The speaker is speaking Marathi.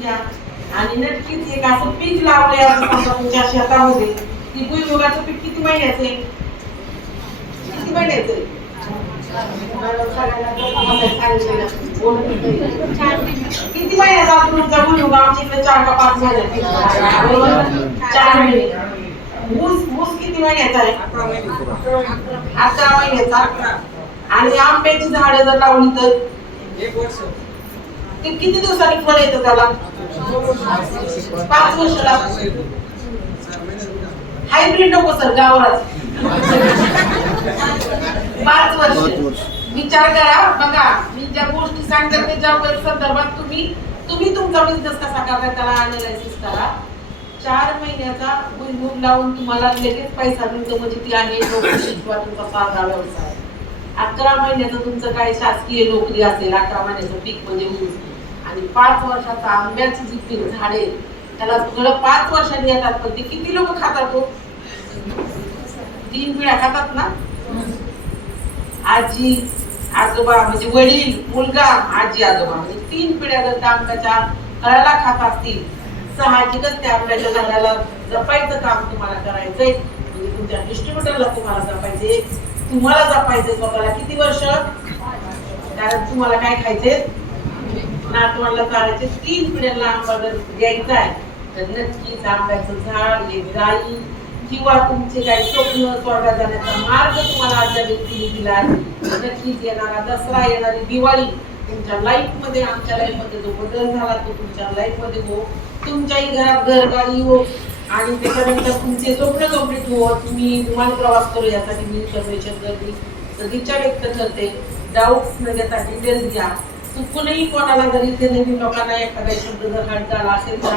घ्या. आणि नक्कीच एक असं पीक लावलंय असं समजा तुमच्या शेतामध्ये, की भुईमुगाचं पीक किती महिन्याचं आहे? किती महिन्याचं आहे? किती महिन्याचा तुमचा भुईमुग? आमच्या इकडे 4 का 5 महिन्याचा. 4 महिने. ऊस किती महिन्याचा आहे? 11 महिन्याचा. आणि आंब्याची झाडं जर लावली तर 1 वर्ष. ते किती दिवसांनी फळ येतं त्याला? 5 वर्ष लागतात. हायब्रिड नको सर, गावरान. 5 वर्ष. विचार करा बघा, मी ज्या गोष्टी सांगते त्याच्या संदर्भात तुम्ही तुमचा बिझनेस कसा करता त्याला अनालायसिस करा. 4 महिन्याचा भुईमुग लावून तुम्हाला लगेच पैसा मिळतो म्हणजे ती आहे नोकरी किंवा तुमचा साधा व्यवसाय. 11 महिन्याचं तुमचं काय शासकीय नोकरी असेल, 11 महिन्याचं पीक म्हणजे ऊस. आणि 5 वर्षाचा आंब्याची जी पीक झाडे त्याला सगळं 5 वर्षांनी येतात. पण ते किती लोक खातात? 3 पिढ्या खातात ना. आजी आजोबा म्हणजे वडील, मुलगा, आजी आजोबा म्हणजे 3 पिढ्या जर त्या आंब्याच्या फळाला खात असतील, साहजिकच त्या आंब्याच्या झाडाला जपायचं काम तुम्हाला करायचंय. म्हणजे तुमच्या डिस्ट्रीब्युटरला तुम्हाला जपायचे, तुम्हाला जपायचे स्वतःला किती वर्ष. कारण तुम्हाला काय खायचे? नातवाला चालायचे. 3 पिढ्यांना आंबा जर द्यायचा आहे तर नक्कीच आंब्याचं झाड, एक गाई किंवा तुमचे काही स्वप्न स्वर्गात जाण्याचा मार्ग तुम्हाला आजच्या व्यक्तीने दिला. नक्कीच येणारा दसरा, येणारी दिवाळी तुमच्या लाईफ मध्ये, आमच्या लाईफ मध्ये जो बदल झाला तो तुमच्या लाईफ मध्ये हो. तुमच्याही घरात घरगाडी हो आणि त्याच्यानंतर तुमचे स्वप्न कंप्लीट हो. तुम्ही विमान प्रवास करू यासाठी मी सर्वेक्षण करते, सदिच्छा व्यक्त करते. डाऊट न घेता डिटेल्स घ्या. चुकूनही कोणाला जरी इथे नवीन लोकांना एखादा शब्द जर अडचण असेल तर